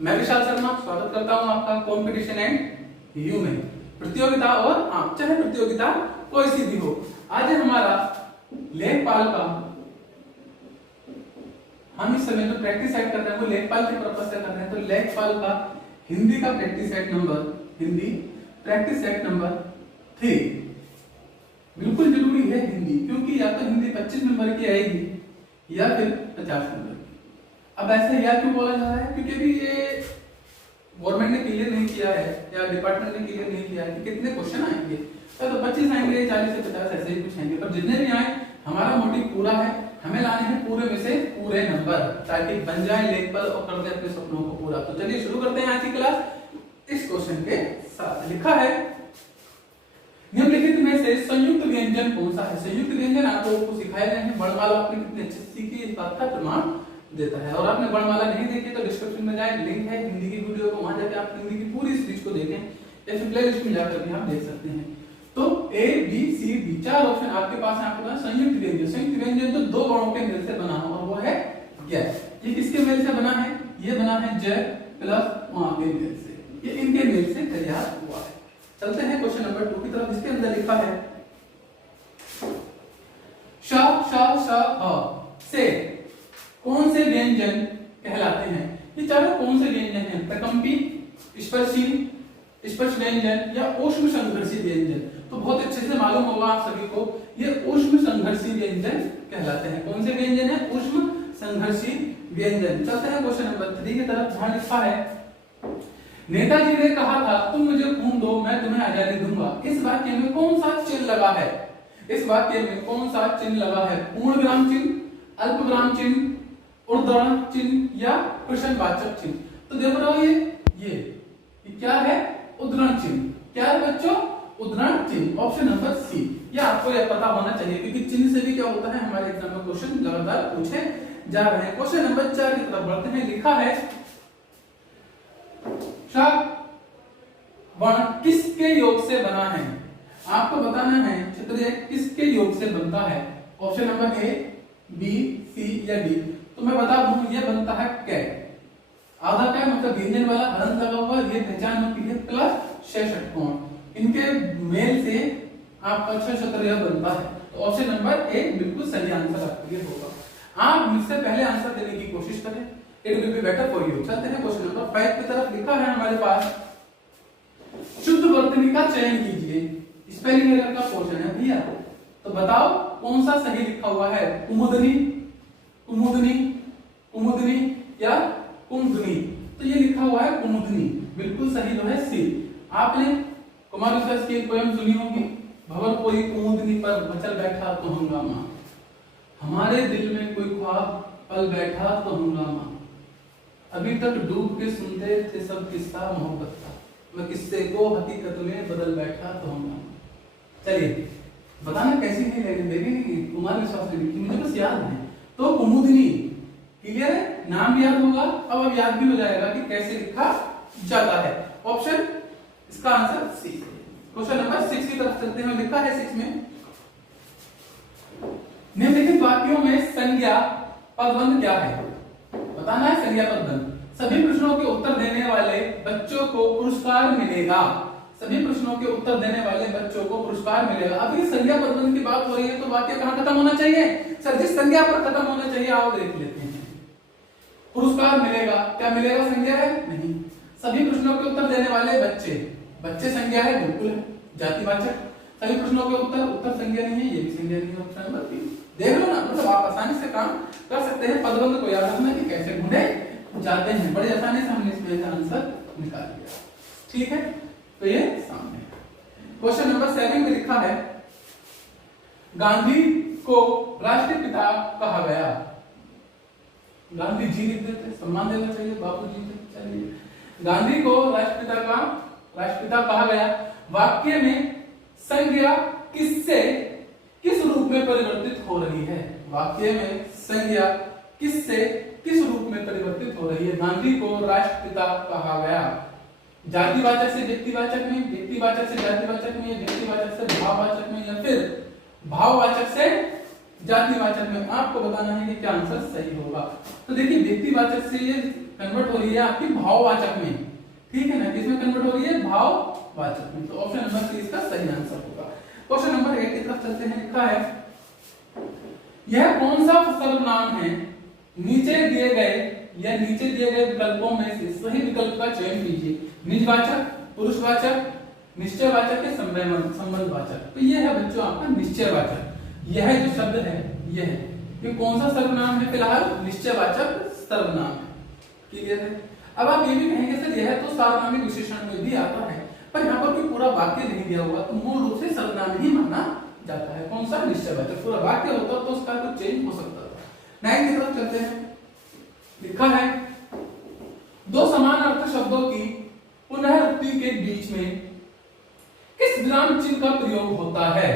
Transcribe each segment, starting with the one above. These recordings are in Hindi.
मैं विशाल शर्मा स्वागत करता हूं आपका कॉम्पिटिशन एंड यू में। प्रतियोगिता और आप चाहे प्रतियोगिता कोई सी भी हो, आज हमारा लेखपाल का हम इस समय जो प्रैक्टिस सेट कर रहे हैं वो लेखपाल के पर्पस से कर रहे हैं। तो लेखपाल का हिंदी का प्रैक्टिस सेट नंबर 3 बिल्कुल जरूरी है हिंदी, क्योंकि या तो हिंदी 25 नंबर की आएगी या फिर 50 नंबर की। अब ऐसे या क्यों बोला जा रहा है, क्योंकि अभी ये गवर्नमेंट ने क्लियर नहीं किया है या डिपार्टमेंट ने क्लियर नहीं किया है कि कितने क्वेश्चन आएंगे। तो 25 आएंगे, 40 से 50 ऐसे ही कुछ आएंगे, पर जितने भी आए हमारा मोटिव पूरा है, हमें लाने हैं पूरे में से पूरे नंबर, ताकि बन जाए लेखपाल और कर दे अपने सपनों को पूरा। तो चलिए शुरू करते हैं आज की क्लास इस क्वेश्चन के साथ। लिखा है निम्नलिखित में से संयुक्त व्यंजन कौन सा है। संयुक्त व्यंजन आप लोगों को सिखाए गए हैं, वर्णमाला आपने कितनी अच्छे से सीखी इस बात का प्रमाण देता है। और आपने वर्णमाला नहीं देखी तो डिस्क्रिप्शन में जाए, लिंक है हिंदी की वीडियो को, वहां जाके आप हिंदी की पूरी सीरीज को देखें या फिर प्लेलिस्ट में जाकर भी आप देख सकते हैं। तो A B C D 4 option आपके पास है। आपके पास संयुक्त व्यंजन, संयुक्त व्यंजन तो 2 वर्णों के मेल से बना हो और वो है य। ये किसके मेल से बना है? ये बना है ज प्लस वहां के मेल से, ये इनके मेल से तैयार हुआ है। चलते हैं क्वेश्चन नंबर 2 की तरफ, जिसके अंदर लिखा है श श श अ से कौन से व्यंजन कहलाते हैं। ये चारों कौन से व्यंजन हैं? प्रकंपी, स्पर्शी, स्पर्श व्यंजन या ऊष्म संघर्षी व्यंजन। तो बहुत अच्छे से मालूम होगा आप सभी को, ये ऊष्म संघर्षी व्यंजन कहलाते हैं। कौन से व्यंजन है? ऊष्म संघर्षी व्यंजन। चलते हैं क्वेश्चन नंबर 3 की तरफ, जहां लिखा है नेताजी ने कहा था तुम मुझे खून दो मैं तुम्हें आजादी दूंगा। इस वाक्य में कौन सा चिन्ह लगा है? इस वाक्य में कौन सा चिन्ह लगा है? पूर्ण विराम चिन्ह, अल्प विराम चिन्ह, उद्धरण चिन्ह या प्रश्नवाचक चिन्ह। तो देख रहे हो ये क्या है? उद्धरण चिन्ह। क्या है बच्चों? उद्धरण चिन्ह, ऑप्शन नंबर सी। ये आपको यह पता होना चाहिए, क्योंकि चिन्ह से भी क्या होता है हमारे एग्जाम में क्वेश्चन लगातार पूछे जा रहे हैं। क्वेश्चन नंबर 4 की तरफ बढ़ते हैं। लिखा है वर्ण किसके योग से बना है? आपको बताना है चित्र किसके योग से बनता है। ऑप्शन नंबर ए, बी, सी या डी। तो मैं बता दूं ये बनता है कै। आधा कै मतलब व्यंजन वाला हरंत लगा हुआ, ये पहचान होती है प्लस 66 कोण। इनके मेल से आपका 66 बनता है। तो ऑप्शन नंबर ए बिल्कुल सही आंसर आपके लिए होगा। आप मुझसे पहले आंसर देने की कोशिश करें, it will be better for you. चलते हैं क्वेश्चन नंबर 5 की तरफ। लिखा है हमारे पास शुद्ध वर्तनी का चयन कीजिए। स्पेलिंग एरर का क्वेश्चन है भैया, तो बताओ कौन सा सही लिखा हुआ है? कुमुदनी, कुमुदनी, कुमुदनी या कुमुदनी। तो ये लिखा हुआ है कुमुदनी, बिल्कुल सही जो है सी। आपने कुमार विश्वास की एक पोयम सुनी होगी, भंवर कोई कुमुदनी पर मचल बैठा तो हंगामा, हमारे दिल में कोई ख्वाब पल बैठा तो हंगामा, अभी तक डूब के सुनते थे सब किस्सा मोहब्बत का, मैं किस्से को हकीकत में बदल बैठा तो हंगामा। चलिए बताना कैसी नहीं लगेगी, कुमार विश्वास ने लिखी, मुझे बस याद है। तो कुमुदनी क्लियर है, नाम भी याद होगा, अब याद भी हो जाएगा कि कैसे लिखा जाता है। ऑप्शन इसका आंसर सी। क्वेश्चन नंबर 6 की तरफ चलते हैं। लिखा है 6 में निम्नलिखित वाक्यों में संज्ञा पदबंध क्या है? बताना है संज्ञा पदबंध। सभी प्रश्नों के उत्तर देने वाले बच्चों को पुरस्कार मिलेगा। सभी प्रश्नों के उत्तर देने वाले बच्चों को पुरस्कार मिलेगा। अब ये संज्ञा पदबंध की बात हो रही है, तो वाक्य कहां खत्म होना चाहिए? सर जिस संज्ञा पर खत्म होना चाहिए आओ देख लेते हैं। पुरस्कार मिलेगा, क्या मिलेगा? संज्ञा है? नहीं। सभी प्रश्नों के उत्तर देने वाले बच्चे, बच्चे संज्ञा है, बिल्कुल है, जातिवाचक। सभी प्रश्नों के उत्तर, उत्तर संज्ञा नहीं है, ये भी संज्ञा नहीं है। Option number B. देख लो ना, मतलब आप आसानी से काम कर सकते हैं। पदबंध को याद रखना कि कैसे ढूंढे जाते हैं, बड़ी आसानी से हमने इसमें आंसर निकाल लिया। ठीक है, तो ये सामने क्वेश्चन नंबर 7 में लिखा है गांधी को राष्ट्रपिता कहा गया। गांधी जी लिख देते, सम्मान देना चाहिए, बापू जी थे। चलिए गांधी को राष्ट्रपिता कहा गया। वाक्य में संज्ञा किससे किस रूप में परिवर्तित हो रही है? वाक्य में संज्ञा किससे किस रूप में परिवर्तित हो रही है? गांधी को राष्ट्रपिता कहा गया। जातिवाचक से व्यक्तिवाचक में, व्यक्तिवाचक से जातिवाचक में, व्यक्तिवाचक से भाववाचक में, या फिर भाववाचक से जातिवाचक में? आपको बताना है कि क्या आंसर सही होगा। तो देखिए व्यक्तिवाचक से ये कन्वर्ट हो रही है आपकी भाववाचक में, ठीक है ना, किसमें कन्वर्ट हो रही है, भाववाचक में। तो ऑप्शन नंबर सी इसका सही आंसर होगा। क्वेश्चन नंबर 8 की तरफ चलते हैं। लिखा है यह कौन सा सर्वनाम है, नीचे दिए गए विकल्पों में से सही विकल्प का चयन कीजिए। निजवाचक, पुरुषवाचक, निश्चयवाचक या संबंधवाचक। तो ये है बच्चों आपका निश्चयवाचक। यह जो शब्द है ये कौन सा सर्वनाम है, फिलहाल निश्चयवाचक सर्वनाम है। क्लियर है। अब आप ये भी कहेंगे सर यह तो सार्वनामिक विशेषण में भी आता है, पर यहाँ पर कोई पूरा वाक्य नहीं दिया हुआ, तो मूल रूप से सर्वनाम ही माना जाता है। कौन सा, निश्चयवाचक। पूरा वाक्य होता तो उसका कुछ चेंज हो सकता था। 9 की तरफ चलते हैं। लिखा है दो समान अर्थ शब्दों की पुनरावृत्ति के बीच में किस विराम चिन्ह का प्रयोग होता है।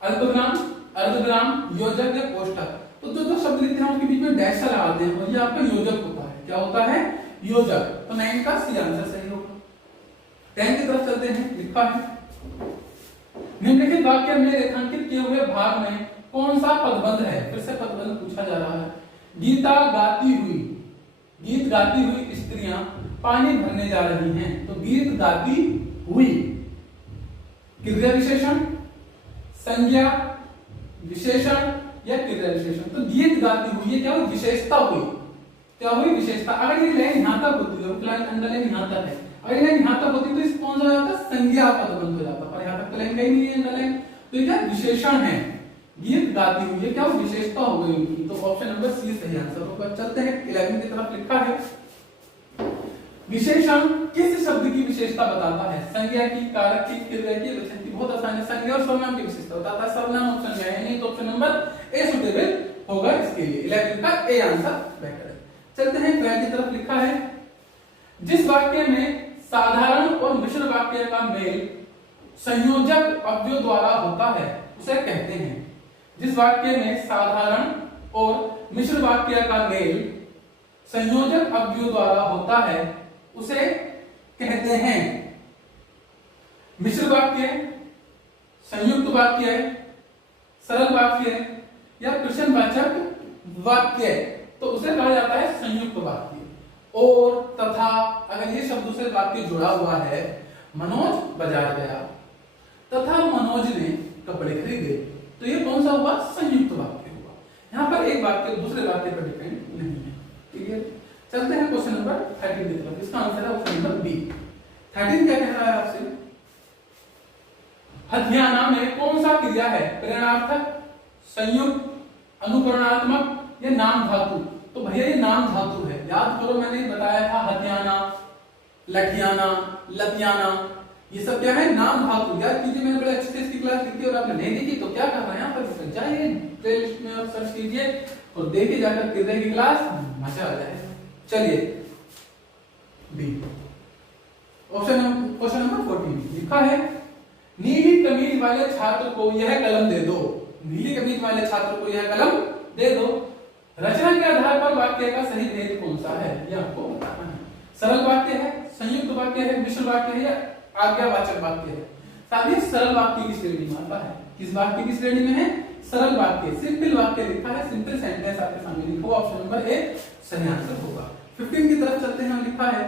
अल्पविराम, अर्धविराम, योजक या कोष्ठक। तो जो दो शब्द लिखते हैं उसके बीच में डैश लगाते हैं और ये आपका योजक होता है। क्या होता है, योजक। तो 9 का सी आंसर सही होगा। 10 की तरफ चलते हैं। लिखा है निम्नलिखित वाक्य में रेखांकित किए हुए भाग में कौन सा पदबंध है। फिर से पदबंध पूछा जा रहा है। गीत गाती हुई स्त्रियां पानी भरने जा रही हैं। तो गीत गाती हुई क्रिया विशेषण, संज्ञा, विशेषण या क्रिया विशेषण। तो गीत गाती हुई ये क्या हुई, विशेषता हुई। क्या हुई, विशेषता। अगर ये लाइन यहां तक होती है, लाइन अंडरलाइन यहां तक है, अगर ये यहां तक होती तो इस कौन सा हो जाता, संज्ञा पदबंध हो जाता। पर यहां तक तो लाइन गई नहीं है अंडरलाइन, तो ये क्या विशेषण है। गीत गाती हुई ये क्या विशेषता हो गई उनकी। तो ऑप्शन नंबर सी सही आंसर होगा। चलते हैं 11 की तरफ। लिखा है विशेषण किस शब्द की विशेषता बताता है। संज्ञा की, कारक की, क्रिया की, वचन की। बहुत आसान है। संज्ञा और सर्वनाम की विशेषता बताता है। सर्वनाम ऑप्शन में है नहीं, तो ऑप्शन नंबर ए सुटेबल होगा इसके लिए। 11 का ए आंसर बेहतर है। चलते हैं 12 की तरफ। लिखा है जिस वाक्य में साधारण और मिश्र वाक्य का मेल संयोजक अवयव द्वारा होता है उसे कहते हैं। जिस वाक्य में साधारण और मिश्र वाक्य का मेल संयोजक अवयव द्वारा होता है उसे कहते हैं। मिश्र वाक्य, संयुक्त वाक्य, सरल वाक्य या प्रश्नवाचक वाक्य, तो उसे कहा जाता है संयुक्त वाक्य। और तथा अगर ये शब्दों से वाक्य जुड़ा हुआ है, मनोज बाजार गया तथा मनोज ने कपड़े खरीदे, तो ये कौन सा हुआ, संयुक्त वाक्य हुआ। यहाँ पर एक वाक्य दूसरे वाक्य पर डिपेंड नहीं है। ठीक है। चलते हैं क्वेश्चन नंबर 13 की तरफ। इसका आंसर है ऑप्शन नंबर बी। 13 क्या कह रहा है आपसे, हथियाना में कौन सा क्रिया है, प्रेरणार्थक, संयुक्त, अनुकरणात्मक या नाम धातु। तो भैया ये नाम धातु है। याद करो मैंने बताया था हथियाना, लठियाना, लतियाना, ये सब क्या है, नाम धातु। याद कीजिए, मैंने बड़े अच्छे से इसकी क्लास लिखी और आपने नहीं देखी तो क्या करना है, यहाँ पर जाइए प्लेलिस्ट में और सर्च कीजिए और देखिए जाकर किधर की क्लास, मजा आ जाएगा। चलिए बी क्वेश्चन नंबर 14 लिखा है नीली कमीज वाले छात्र को यह कलम दे दो। नीली कमीज वाले छात्र को यह कलम दे दो। रचना के आधार पर वाक्य का सही भेद कौन सा है, यह आपको बताना है। सरल वाक्य है, संयुक्त वाक्य है, मिश्र वाक्य है या आज्ञावाचक वाक्य है। साथ सरल वाक्य की श्रेणी में आता है। किस वाक्य की श्रेणी में है, सरल वाक्य, सिंपल वाक्य लिखा है, सिंपल सेंटेंस आपके सामने लिखो। ऑप्शन नंबर ए सही आंसर होगा। 15 की तरफ चलते हैं। लिखा है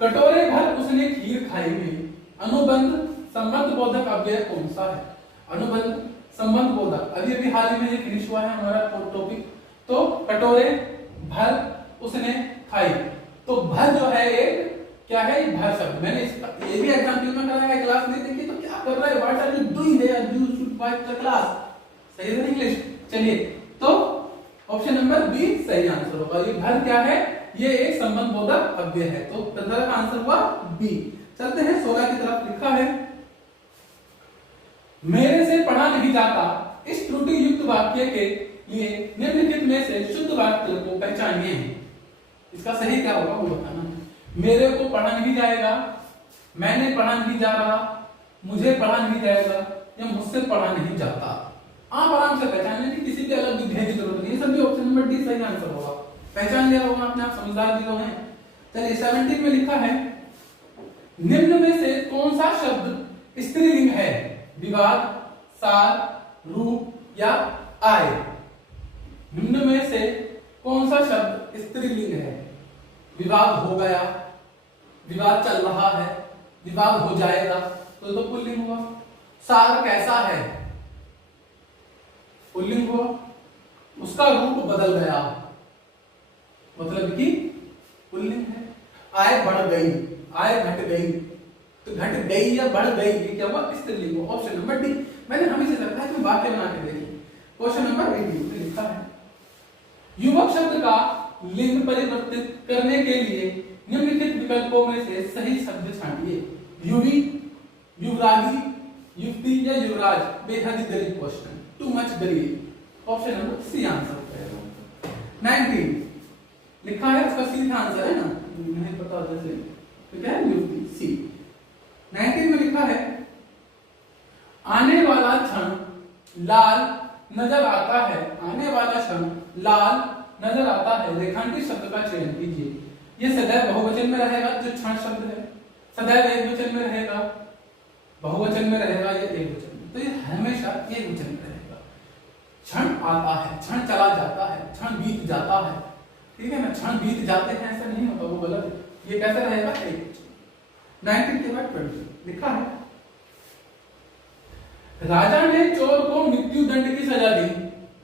कटोरे भर उसने खीर खाई में अनुबंध संबंध बोधक अव्यय कौन सा है। अनुबंध संबंध बोधक अभी अभी हाल ही में ये फिनिश हुआ है हमारा टॉपिक। तो कटोरे भर उसने खाई, तो भर जो है एक क्या है, भर शब्द। मैंने ये भी एग्जाम्पल में कराया है, क्लास नहीं देखी तो क्या कर रहा है, what are you doing here, you should watch the class. सही है इंग्लिश। चलिए, तो ऑप्शन नंबर बी सही आंसर होगा। ये भर क्या है, ये एक संबंध बोधक अव्यय है। तो 15 का आंसर हुआ बी। चलते हैं 16 की तरफ। लिखा है मेरे से पढ़ा नहीं जाता इस त्रुटि युक्त वाक्य के लिए निम्नलिखित में से शुद्ध वाक्य को पहचानिए। इसका सही क्या होगा वो बताना। मेरे को पढ़ा नहीं जाएगा, मैंने पढ़ा नहीं जा रहा, मुझे पढ़ा नहीं जाएगा या मुझसे पढ़ा नहीं जाता। आप आराम से पहचान लेंगे, किसी भी अलग विधेय की जरूरत नहीं है। सभी ऑप्शन नंबर डी सही आंसर होगा। पहचान लिया होगा आपने, आप समझदार भी हो हैं। चलिए 17 में लिखा है निम्न में से कौन सा शब्द स्त्रीलिंग है, विवाद, सार, रूप या आय। निम्न में से कौन सा शब्द स्त्रीलिंग है? विवाद हो गया, विवाद चल रहा है, विवाद हो जाएगा, तो पुल्लिंग हुआ। साग कैसा है? पुल्लिंग हुआ। उसका रूप बदल गया, मतलब कि पुल्लिंग है। आय बढ़ गई, आय घट गई, तो घट गई या बढ़ गई ये क्या हुआ? स्त्रीलिंग हुआ। Option number D. मैंने हमेशा रखा है कि वाक्य बना के देखिए। क्वेश्चन नंबर 80 में लिखा है युवक शब्द का लिंग परिवर्तित करने के लिए निम्नलिखित विकल्पों में से सही शब्द छांटिए। युवी, युवराजी, युवती या युवराज। बेहद गरीब क्वेश्चन, टू मच गरीब। ऑप्शन नंबर सी आंसर हो 19 लिखा है, उसका सीधा आंसर है ना, नहीं पता जैसे तो क्या है? युवती, सी। 19 में लिखा है आने वाला क्षण लाल नजर आता है, आने वाला क्षण लाल नजर आता है, रेखांकित शब्द का चयन कीजिए। ये सदैव बहुवचन में रहेगा, जो क्षण शब्द है, सदैव एक वचन में रहेगा, बहुवचन में रहेगा, ये एक वचन में, तो ये हमेशा एक वचन में रहेगा। क्षण आता है, क्षण चला जाता है, क्षण बीत जाता है, ठीक है ना, क्षण बीत जाते हैं ऐसा नहीं होता, वो गलत है। ये कैसे रहेगा? एक। 19 के बाद 20 लिखा है राजा ने चोर को मृत्यु दंड की सजा दी।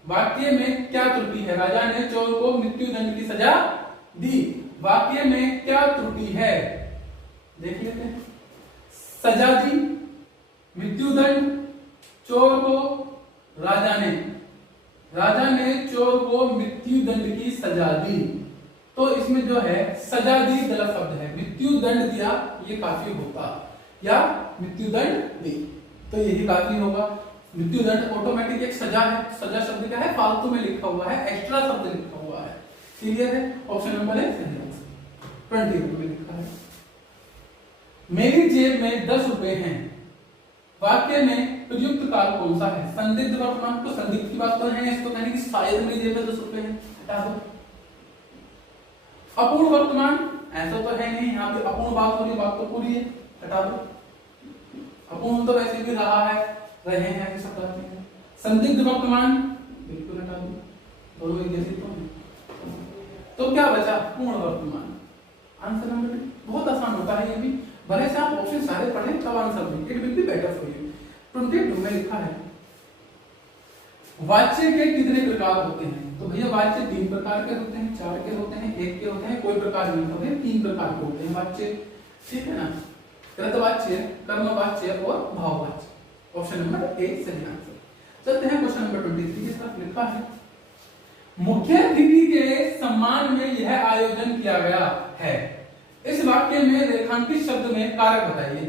वाक्य में क्या त्रुटि है? राजा ने चोर को मृत्यु दंड की सजा दी, वाक्य में क्या त्रुटि है? देख लेते हैं। सजा दी, मृत्यु दंड, चोर को, राजा ने चोर को मृत्यु दंड की सजा दी। तो इसमें जो है सजा दी गलत शब्द है, मृत्यु दंड दिया ये काफी होता, या मृत्यु दंड दी तो यही काफी होगा। मृत्यु दंड ऑटोमेटिक एक सजा है, सजा शब्द क्या है? फालतू में लिखा हुआ है, एक्स्ट्रा शब्द लिखा हुआ है। क्लियर है? ऑप्शन नंबर है सही आंसर। 20 में लिखा है मेरी जेब में 10 रुपए हैं। वाक्य में प्रयुक्त काल कौन सा है? संदिग्ध वर्तमान। तो संदिग्ध की बात तो है, इसको कहने की शायद मेरी जेब में 10 रुपए हैं, हटा दो। अपूर्ण वर्तमान, ऐसा तो है नहीं, यहाँ पे अपूर्ण बात हो रही, बात तो पूरी है, हटा दो। अपूर्ण तो वैसे भी रहा है, रहे हैं, ऐसे सब रहते हैं। संदिग्ध वर्तमान बिल्कुल हटा दो, दोनों एक जैसे तो क्या बचा? पूर्ण वर्तमान। आंसर नंबर बहुत आसान होता है ये भी, भले से आप ऑप्शन सारे पढ़ें तब आंसर दें, it will be better for you. 22 में लिखा है वाच्य के कितने प्रकार होते हैं? तो भैया वाच्य 3 प्रकार के होते हैं, 4 के होते हैं, 1 के होते हैं, कोई प्रकार नहीं होते, 3 प्रकार के होते हैं वाच्य, ठीक है ना? कृतवाच्य, कर्मवाच्य और भाववाच्य। ऑप्शन नंबर ए सही आंसर। चलते हैं क्वेश्चन नंबर 23 की तरफ। लिखा है मुख्य अतिथि के सम्मान में यह आयोजन किया गया है। इस वाक्य में रेखांकित शब्द में कारक बताइए।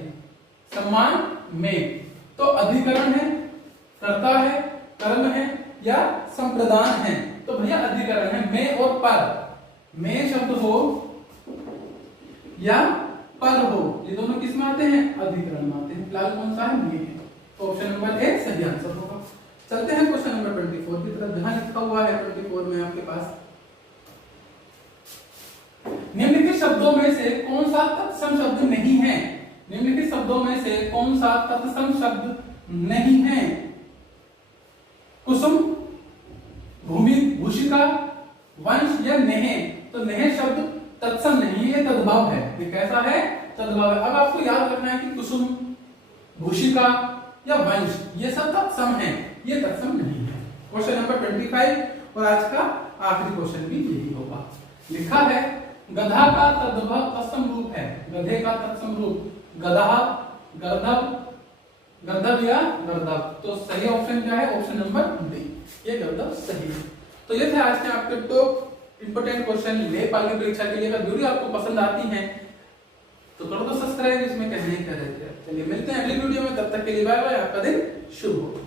सम्मान में तो अधिकरण है, कर्ता है, कर्म है या संप्रदान है? तो भैया अधिकरण है, में और पर। में शब्द हो या पर हो, ये दोनों किस में आते हैं? अधिकरण में आते हैं। फिलहाल कौन सा है? में है। तो ऑप्शन नंबर ए सही आंसर होगा। चलते हैं क्वेश्चन नंबर 24 की तरफ, जहां लिखा हुआ है 24 में आपके पास निम्नलिखित शब्दों में से कौन सा तत्सम शब्द नहीं है? निम्नलिखित शब्दों में से कौन सा तत्सम शब्द नहीं है? कुसुम, भूमि, भूषिका, वंश या नेह? तो नेह शब्द तत्सम नहीं है, तद्भव है। ये कैसा है? तद्भव है। अब आपको याद रखना है कि कुसुम, भूषिका या वंश ये सब तत्सम है, ये तत्सम नहीं है। क्वेश्चन नंबर 25 और आज का आखिरी क्वेश्चन भी यही होगा। लिखा है गधा का तद्भव तत्सम रूप है। गधे का तत्सम रूप गधा, गर्दभ, गर्दभ या गर्दभ। तो सही ऑप्शन क्या है? ऑप्शन नंबर डी, ये गर्दभ सही है। तो ये थे आज के आपके टॉप इंपोर्टेंट क्वेश्चन नेपाल की परीक्षा के लिए। अगर वीडियो आपको पसंद आती है तो कर दो सब्सक्राइब, इसमें कहने कर रहे थे। चलिए मिलते हैं अगली वीडियो में, तब तक के लिए बाय बाय, आपका दिन शुभ हो।